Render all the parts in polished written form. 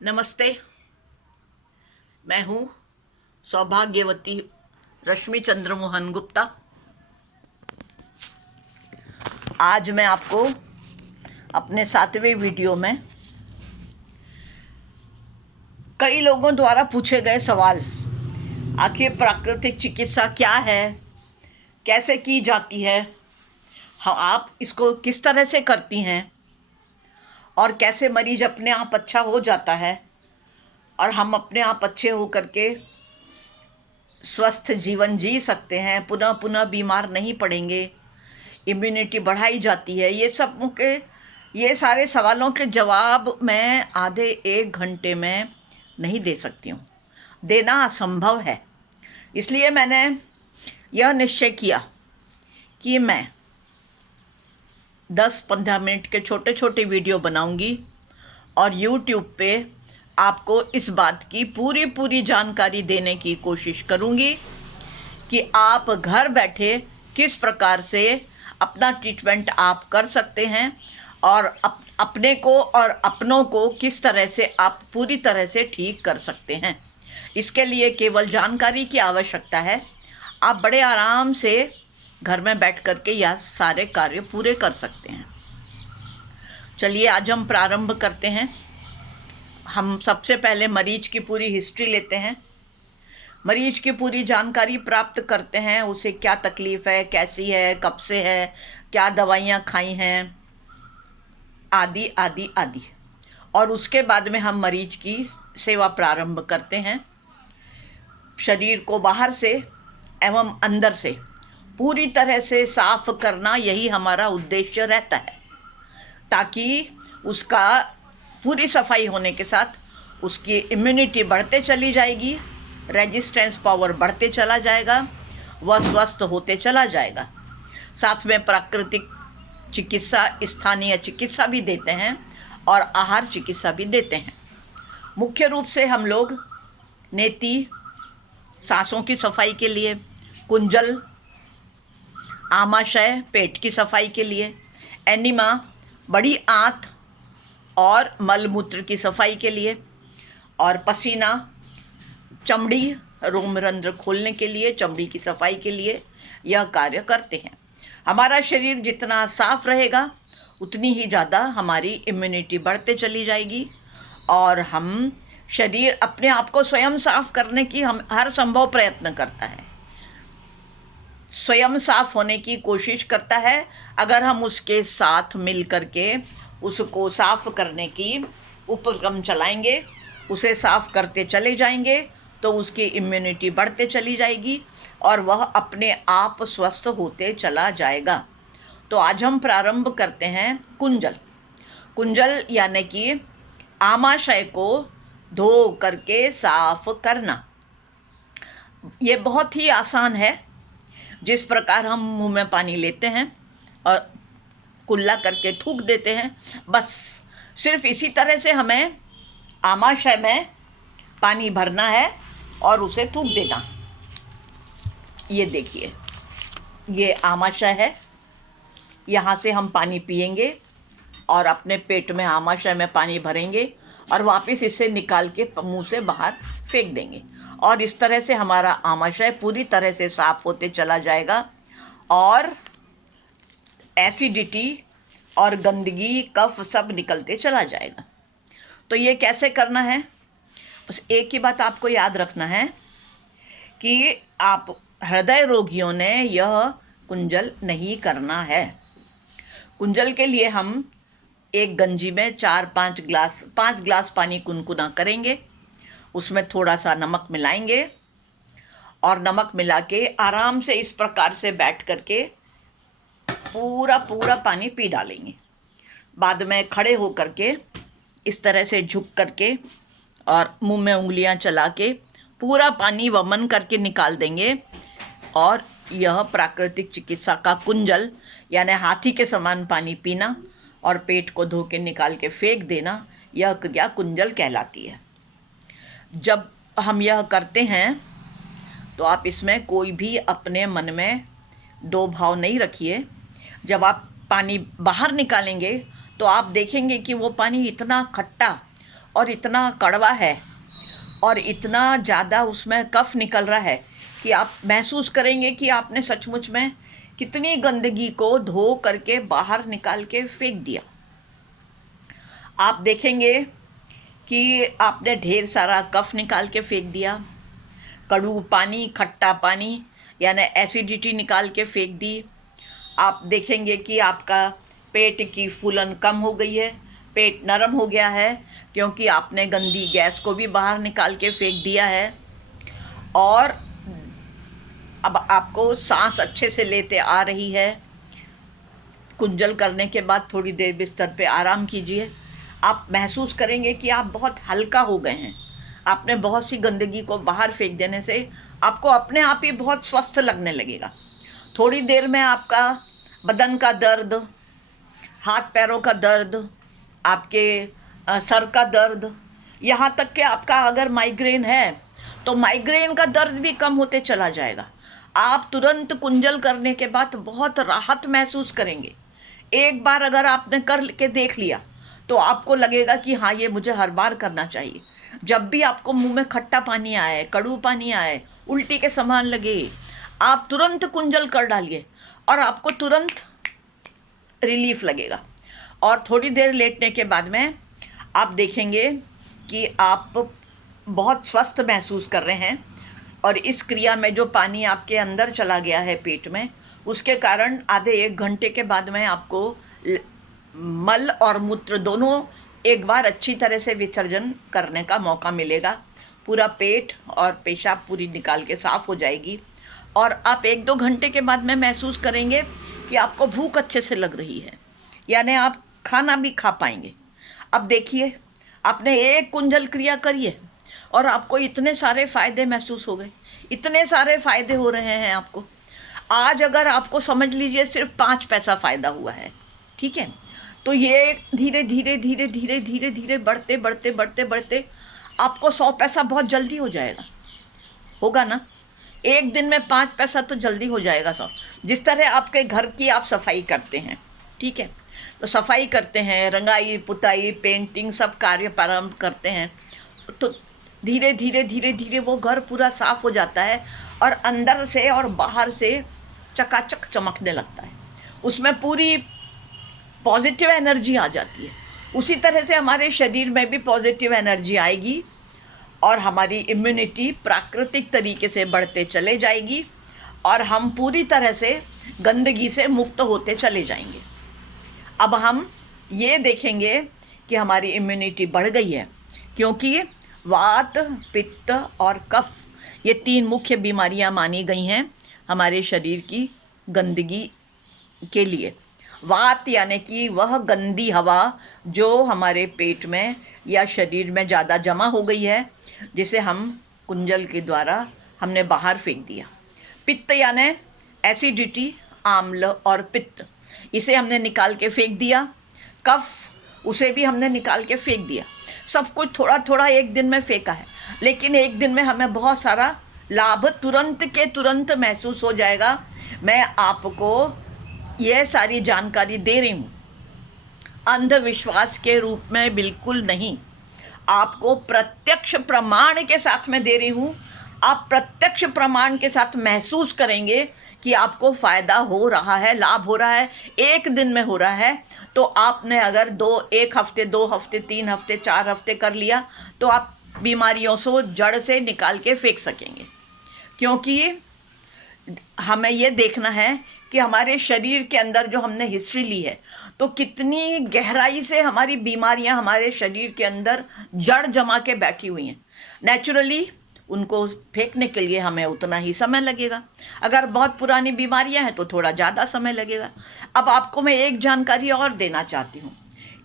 नमस्ते। मैं हूँ सौभाग्यवती रश्मि चंद्र मोहन गुप्ता। आज मैं आपको अपने 7वें वीडियो में कई लोगों द्वारा पूछे गए सवाल, आखिर प्राकृतिक चिकित्सा क्या है, कैसे की जाती है, आप इसको किस तरह से करती हैं और कैसे मरीज अपने आप अच्छा हो जाता है और हम अपने आप अच्छे हो करके स्वस्थ जीवन जी सकते हैं, पुनः पुनः बीमार नहीं पड़ेंगे, इम्यूनिटी बढ़ाई जाती है। ये सारे सवालों के जवाब मैं आधे 1 घंटे में नहीं दे सकती हूँ, देना असंभव है। इसलिए मैंने यह निश्चय किया कि मैं 10-15 मिनट के छोटे छोटे वीडियो बनाऊंगी और YouTube पे आपको इस बात की पूरी जानकारी देने की कोशिश करूंगी कि आप घर बैठे किस प्रकार से अपना ट्रीटमेंट आप कर सकते हैं और अपने को और अपनों को किस तरह से आप पूरी तरह से ठीक कर सकते हैं। इसके लिए केवल जानकारी की आवश्यकता है। आप बड़े आराम से घर में बैठ करके यह सारे कार्य पूरे कर सकते हैं। चलिए आज हम प्रारंभ करते हैं। हम सबसे पहले मरीज की पूरी हिस्ट्री लेते हैं, मरीज की पूरी जानकारी प्राप्त करते हैं। उसे क्या तकलीफ़ है, कैसी है, कब से है, क्या दवाइयाँ खाई हैं, आदि आदि आदि। और उसके बाद में हम मरीज की सेवा प्रारंभ करते हैं। शरीर को बाहर से एवं अंदर से पूरी तरह से साफ करना, यही हमारा उद्देश्य रहता है, ताकि उसका पूरी सफाई होने के साथ उसकी इम्यूनिटी बढ़ते चली जाएगी, रेजिस्टेंस पावर बढ़ते चला जाएगा, वह स्वस्थ होते चला जाएगा। साथ में प्राकृतिक चिकित्सा, स्थानीय चिकित्सा भी देते हैं और आहार चिकित्सा भी देते हैं। मुख्य रूप से हम लोग नेति, सांसों की सफाई के लिए, कुंजल, आमाशय, पेट की सफाई के लिए, एनिमा, बड़ी आंत और मलमूत्र की सफाई के लिए, और पसीना, चमड़ी, रोमरंध्र खोलने के लिए, चमड़ी की सफाई के लिए यह कार्य करते हैं। हमारा शरीर जितना साफ रहेगा उतनी ही ज़्यादा हमारी इम्यूनिटी बढ़ते चली जाएगी और हम शरीर अपने आप को स्वयं साफ करने की हम हर संभव प्रयत्न करता है, स्वयं साफ होने की कोशिश करता है। अगर हम उसके साथ मिल करके उसको साफ करने की उपक्रम चलाएंगे, उसे साफ करते चले जाएंगे, तो उसकी इम्यूनिटी बढ़ते चली जाएगी और वह अपने आप स्वस्थ होते चला जाएगा। तो आज हम प्रारंभ करते हैं कुंजल। कुंजल यानी कि आमाशय को धो करके साफ करना। ये बहुत ही आसान है। जिस प्रकार हम मुंह में पानी लेते हैं और कुल्ला करके थूक देते हैं, बस सिर्फ इसी तरह से हमें आमाशय में पानी भरना है और उसे थूक देना। ये देखिए, ये आमाशय है, यहाँ से हम पानी पिएंगे और अपने पेट में आमाशय में पानी भरेंगे और वापस इसे निकाल के मुंह से बाहर फेंक देंगे और इस तरह से हमारा आमाशय पूरी तरह से साफ होते चला जाएगा और एसिडिटी और गंदगी, कफ सब निकलते चला जाएगा। तो ये कैसे करना है? बस एक ही बात आपको याद रखना है कि आप हृदय रोगियों ने यह कुंजल नहीं करना है। कुंजल के लिए हम एक गंजी में 5 ग्लास पानी गुनगुना करेंगे, उसमें थोड़ा सा नमक मिलाएंगे और नमक मिला के आराम से इस प्रकार से बैठ करके पूरा पानी पी डालेंगे। बाद में खड़े हो करके इस तरह से झुक करके और मुंह में उंगलियां चला के पूरा पानी वमन करके निकाल देंगे और यह प्राकृतिक चिकित्सा का कुंजल यानी हाथी के समान पानी पीना और पेट को धो के निकाल के फेंक देना, यह क्रिया कुंजल कहलाती है। जब हम यह करते हैं तो आप इसमें कोई भी अपने मन में दो भाव नहीं रखिए। जब आप पानी बाहर निकालेंगे तो आप देखेंगे कि वो पानी इतना खट्टा और इतना कड़वा है और इतना ज़्यादा उसमें कफ निकल रहा है कि आप महसूस करेंगे कि आपने सचमुच में कितनी गंदगी को धो करके बाहर निकाल के फेंक दिया। आप देखेंगे कि आपने ढेर सारा कफ निकाल के फेंक दिया, कड़ू पानी, खट्टा पानी यानी एसिडिटी निकाल के फेंक दी। आप देखेंगे कि आपका पेट की फूलन कम हो गई है, पेट नरम हो गया है, क्योंकि आपने गंदी गैस को भी बाहर निकाल के फेंक दिया है। और अब आपको सांस अच्छे से लेते आ रही है। कुंजल करने के बाद थोड़ी देर बिस्तर पे आराम कीजिए, आप महसूस करेंगे कि आप बहुत हल्का हो गए हैं। आपने बहुत सी गंदगी को बाहर फेंक देने से आपको अपने आप ही बहुत स्वस्थ लगने लगेगा। थोड़ी देर में आपका बदन का दर्द, हाथ पैरों का दर्द, आपके सर का दर्द, यहाँ तक कि आपका अगर माइग्रेन है तो माइग्रेन का दर्द भी कम होते चला जाएगा। आप तुरंत कुंजल करने के बाद बहुत राहत महसूस करेंगे। एक बार अगर आपने कर के देख लिया तो आपको लगेगा कि हाँ, ये मुझे हर बार करना चाहिए। जब भी आपको मुंह में खट्टा पानी आए, कड़ू पानी आए, उल्टी के समान लगे, आप तुरंत कुंजल कर डालिए और आपको तुरंत रिलीफ लगेगा। और थोड़ी देर लेटने के बाद में आप देखेंगे कि आप बहुत स्वस्थ महसूस कर रहे हैं। और इस क्रिया में जो पानी आपके अंदर चला गया है पेट में, उसके कारण आधे 1 घंटे के बाद में आपको मल और मूत्र दोनों एक बार अच्छी तरह से विसर्जन करने का मौका मिलेगा। पूरा पेट और पेशाब पूरी निकाल के साफ हो जाएगी और आप 1-2 घंटे के बाद में महसूस करेंगे कि आपको भूख अच्छे से लग रही है, यानी आप खाना भी खा पाएंगे। अब देखिए, आपने एक कुंजल क्रिया करिए और आपको इतने सारे फ़ायदे महसूस हो गए, इतने सारे फ़ायदे हो रहे हैं आपको। आज अगर आपको समझ लीजिए सिर्फ 5 पैसा फ़ायदा हुआ है, ठीक है, तो ये धीरे धीरे धीरे धीरे धीरे धीरे बढ़ते बढ़ते बढ़ते बढ़ते आपको 100 पैसा बहुत जल्दी हो जाएगा। होगा ना? एक दिन में 5 पैसा तो जल्दी हो जाएगा 100। जिस तरह आपके घर की आप सफाई करते हैं, ठीक है, तो सफाई करते हैं, रंगाई पुताई पेंटिंग सब कार्य प्रारंभ करते हैं, तो धीरे धीरे धीरे धीरे वो घर पूरा साफ हो जाता है और अंदर से और बाहर से चकाचक चमकने लगता है। उसमें पूरी पॉजिटिव एनर्जी आ जाती है। उसी तरह से हमारे शरीर में भी पॉजिटिव एनर्जी आएगी और हमारी इम्यूनिटी प्राकृतिक तरीके से बढ़ते चले जाएगी और हम पूरी तरह से गंदगी से मुक्त होते चले जाएंगे। अब हम ये देखेंगे कि हमारी इम्यूनिटी बढ़ गई है, क्योंकि वात, पित्त और कफ ये 3 मुख्य बीमारियां मानी गई हैं हमारे शरीर की गंदगी के लिए। वात यानी कि वह गंदी हवा जो हमारे पेट में या शरीर में ज़्यादा जमा हो गई है, जिसे हम कुंजल के द्वारा हमने बाहर फेंक दिया। पित्त यानी एसिडिटी, आम्ल और पित्त, इसे हमने निकाल के फेंक दिया। कफ, उसे भी हमने निकाल के फेंक दिया। सब कुछ थोड़ा थोड़ा एक दिन में फेंका है, लेकिन एक दिन में हमें बहुत सारा लाभ तुरंत के तुरंत महसूस हो जाएगा। मैं आपको यह सारी जानकारी दे रही हूँ अंधविश्वास के रूप में बिल्कुल नहीं, आपको प्रत्यक्ष प्रमाण के साथ में दे रही हूँ। आप प्रत्यक्ष प्रमाण के साथ महसूस करेंगे कि आपको फ़ायदा हो रहा है, लाभ हो रहा है, एक दिन में हो रहा है। तो आपने अगर 1 हफ्ते, 2 हफ्ते, 3 हफ्ते, 4 हफ्ते कर लिया तो आप बीमारियों से जड़ से निकाल के फेंक सकेंगे। क्योंकि हमें ये देखना है कि हमारे शरीर के अंदर जो हमने हिस्ट्री ली है, तो कितनी गहराई से हमारी बीमारियां हमारे शरीर के अंदर जड़ जमा के बैठी हुई हैं। नेचुरली उनको फेंकने के लिए हमें उतना ही समय लगेगा। अगर बहुत पुरानी बीमारियां हैं तो थोड़ा ज़्यादा समय लगेगा। अब आपको मैं एक जानकारी और देना चाहती हूँ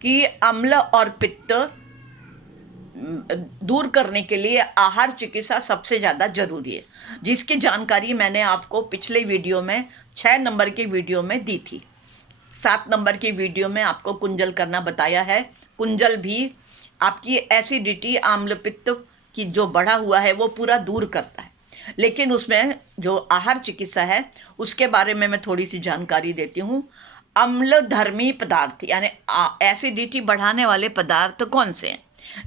कि अम्ल और पित्त दूर करने के लिए आहार चिकित्सा सबसे ज़्यादा ज़रूरी है, जिसकी जानकारी मैंने आपको पिछले वीडियो में 6 नंबर के वीडियो में दी थी। 7 नंबर की वीडियो में आपको कुंजल करना बताया है। कुंजल भी आपकी एसिडिटी, आम्ल पित्त की जो बढ़ा हुआ है वो पूरा दूर करता है, लेकिन उसमें जो आहार चिकित्सा है उसके बारे में मैं थोड़ी सी जानकारी देती हूँ। अम्लधर्मी पदार्थ यानी एसिडिटी बढ़ाने वाले पदार्थ कौन से हैं?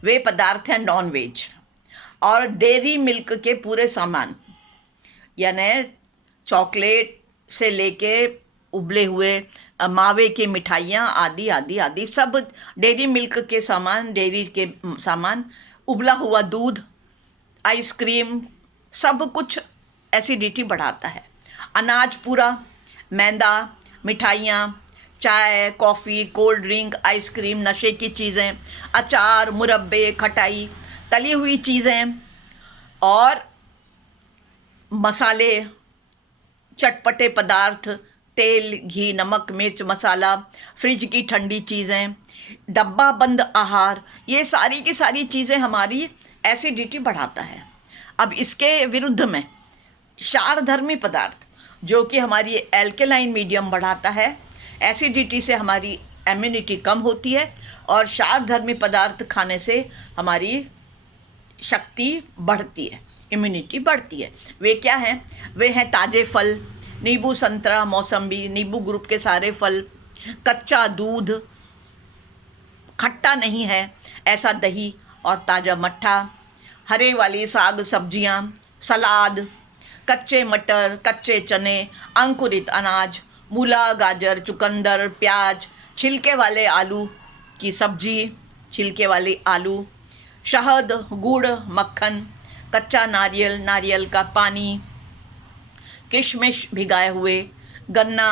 वे पदार्थ हैं नॉन वेज और डेयरी मिल्क के पूरे सामान, यानी चॉकलेट से लेके उबले हुए मावे की मिठाइयाँ आदि आदि आदि, सब डेयरी मिल्क के सामान, डेयरी के सामान, उबला हुआ दूध, आइसक्रीम, सब कुछ एसिडिटी बढ़ाता है। अनाज पूरा, मैदा, मिठाइयाँ, चाय, कॉफ़ी, कोल्ड ड्रिंक, आइसक्रीम, नशे की चीज़ें, अचार, मुरब्बे, खटाई, तली हुई चीज़ें और मसाले, चटपटे पदार्थ, तेल, घी, नमक, मिर्च, मसाला, फ्रिज की ठंडी चीज़ें, डब्बा बंद आहार, ये सारी की सारी चीज़ें हमारी एसिडिटी बढ़ाता है। अब इसके विरुद्ध में क्षारधर्मी पदार्थ, जो कि हमारी एल्केलाइन मीडियम बढ़ाता है, एसिडिटी से हमारी इम्यूनिटी कम होती है और क्षारधर्मी पदार्थ खाने से हमारी शक्ति बढ़ती है, इम्यूनिटी बढ़ती है। वे क्या हैं? वे हैं ताज़े फल, नींबू, संतरा, मौसम्बी, नींबू ग्रुप के सारे फल, कच्चा दूध, खट्टा नहीं है ऐसा दही और ताज़ा मट्ठा, हरे वाली साग सब्जियां, सलाद, कच्चे मटर, कच्चे चने, अंकुरित अनाज, मूला, गाजर, चुकंदर, प्याज, छिलके वाले आलू की सब्जी, छिलके वाले आलू, शहद, गुड़, मक्खन, कच्चा नारियल, नारियल का पानी, किशमिश भिगाए हुए, गन्ना,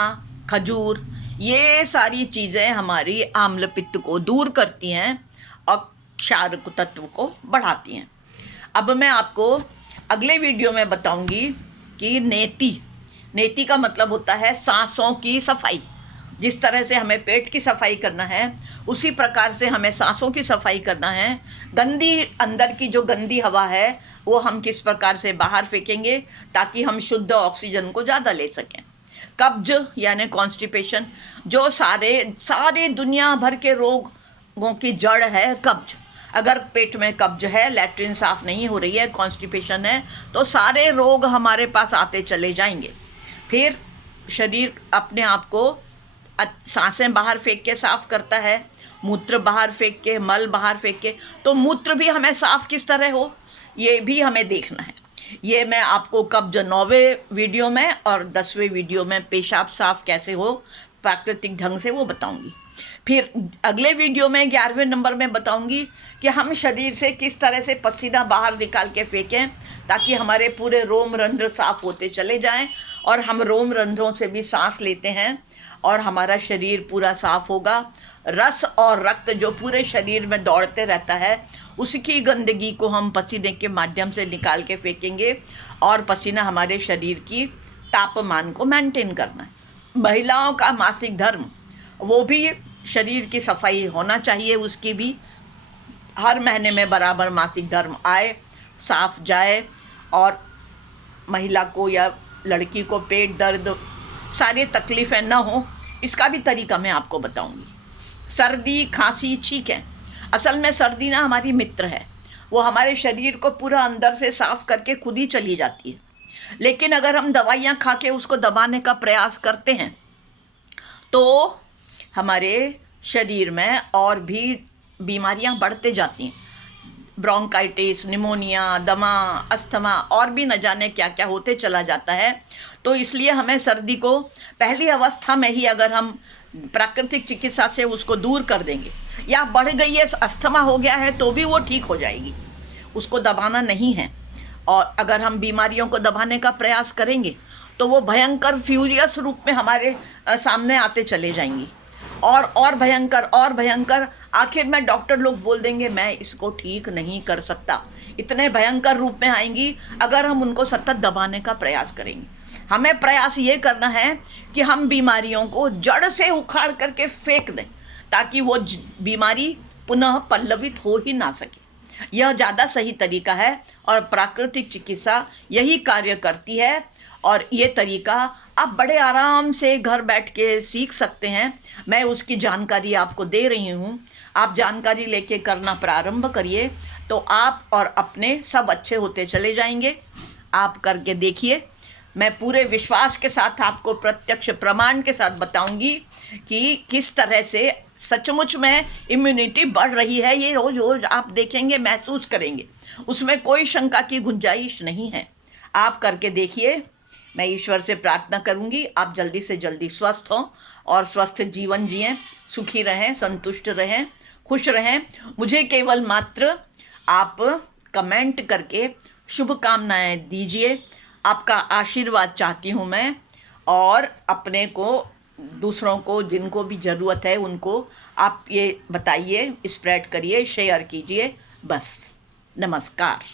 खजूर, ये सारी चीज़ें हमारी आम्ल पित्त को दूर करती हैं और क्षार तत्व को बढ़ाती हैं। अब मैं आपको अगले वीडियो में बताऊंगी कि नेति का मतलब होता है सांसों की सफाई। जिस तरह से हमें पेट की सफाई करना है, उसी प्रकार से हमें सांसों की सफाई करना है। गंदी, अंदर की जो गंदी हवा है वो हम किस प्रकार से बाहर फेंकेंगे ताकि हम शुद्ध ऑक्सीजन को ज़्यादा ले सकें। कब्ज यानी कॉन्स्टिपेशन, जो सारे दुनिया भर के रोगों की जड़ है कब्ज। अगर पेट में कब्ज है, लैट्रिन साफ़ नहीं हो रही है, कॉन्स्टिपेशन है, तो सारे रोग हमारे पास आते चले जाएंगे। फिर शरीर अपने आप को सांसें बाहर फेंक के साफ़ करता है, मूत्र बाहर फेंक के, मल बाहर फेंक के। तो मूत्र भी हमें साफ़ किस तरह हो, ये भी हमें देखना है। ये मैं आपको कब्ज 9वें वीडियो में और 10वें वीडियो में पेशाब साफ़ कैसे हो प्राकृतिक ढंग से वो बताऊंगी। फिर अगले वीडियो में 11वें नंबर में बताऊंगी कि हम शरीर से किस तरह से पसीना बाहर निकाल के फेंकें ताकि हमारे पूरे रोम रंध्र साफ होते चले जाएं और हम रोम रंध्रों से भी सांस लेते हैं और हमारा शरीर पूरा साफ होगा। रस और रक्त जो पूरे शरीर में दौड़ते रहता है, उसकी गंदगी को हम पसीने के माध्यम से निकाल के फेंकेंगे और पसीना हमारे शरीर की तापमान को मेंटेन करना है। महिलाओं का मासिक धर्म, वो भी शरीर की सफाई होना चाहिए, उसकी भी हर महीने में बराबर मासिक धर्म आए, साफ जाए और महिला को या लड़की को पेट दर्द सारी तकलीफ़ें न हो, इसका भी तरीका मैं आपको बताऊंगी। सर्दी, खांसी, छींक है, असल में सर्दी ना हमारी मित्र है, वो हमारे शरीर को पूरा अंदर से साफ करके खुद ही चली जाती है। लेकिन अगर हम दवाइयाँ खा के उसको दबाने का प्रयास करते हैं तो हमारे शरीर में और भी बीमारियां बढ़ते जाती हैं। ब्रोंकाइटिस, निमोनिया, दमा, अस्थमा और भी न जाने क्या क्या होते चला जाता है। तो इसलिए हमें सर्दी को पहली अवस्था में ही अगर हम प्राकृतिक चिकित्सा से उसको दूर कर देंगे, या बढ़ गई है, अस्थमा हो गया है, तो भी वो ठीक हो जाएगी, उसको दबाना नहीं है। और अगर हम बीमारियों को दबाने का प्रयास करेंगे तो वो भयंकर फ्यूरियस रूप में हमारे सामने आते चले जाएंगी और भयंकर। आखिर में डॉक्टर लोग बोल देंगे मैं इसको ठीक नहीं कर सकता। इतने भयंकर रूप में आएंगी अगर हम उनको सतत दबाने का प्रयास करेंगे। हमें प्रयास ये करना है कि हम बीमारियों को जड़ से उखाड़ करके फेंक दें ताकि वो बीमारी पुनः पल्लवित हो ही ना सके। यह ज़्यादा सही तरीका है और प्राकृतिक चिकित्सा यही कार्य करती है। और ये तरीका आप बड़े आराम से घर बैठ के सीख सकते हैं। मैं उसकी जानकारी आपको दे रही हूँ, आप जानकारी लेके करना प्रारंभ करिए तो आप और अपने सब अच्छे होते चले जाएंगे। आप करके देखिए, मैं पूरे विश्वास के साथ आपको प्रत्यक्ष प्रमाण के साथ बताऊंगी कि किस तरह से सचमुच में इम्यूनिटी बढ़ रही है। ये रोज रोज आप देखेंगे, महसूस करेंगे, उसमें कोई शंका की गुंजाइश नहीं है। आप करके देखिए। मैं ईश्वर से प्रार्थना करूंगी आप जल्दी से जल्दी स्वस्थ हों और स्वस्थ जीवन जिएं, सुखी रहें, संतुष्ट रहें, खुश रहें। मुझे केवल मात्र आप कमेंट करके शुभकामनाएं दीजिए। आपका आशीर्वाद चाहती हूँ मैं, और अपने को, दूसरों को, जिनको भी ज़रूरत है उनको आप ये बताइए, स्प्रेड करिए, शेयर कीजिए। बस, नमस्कार।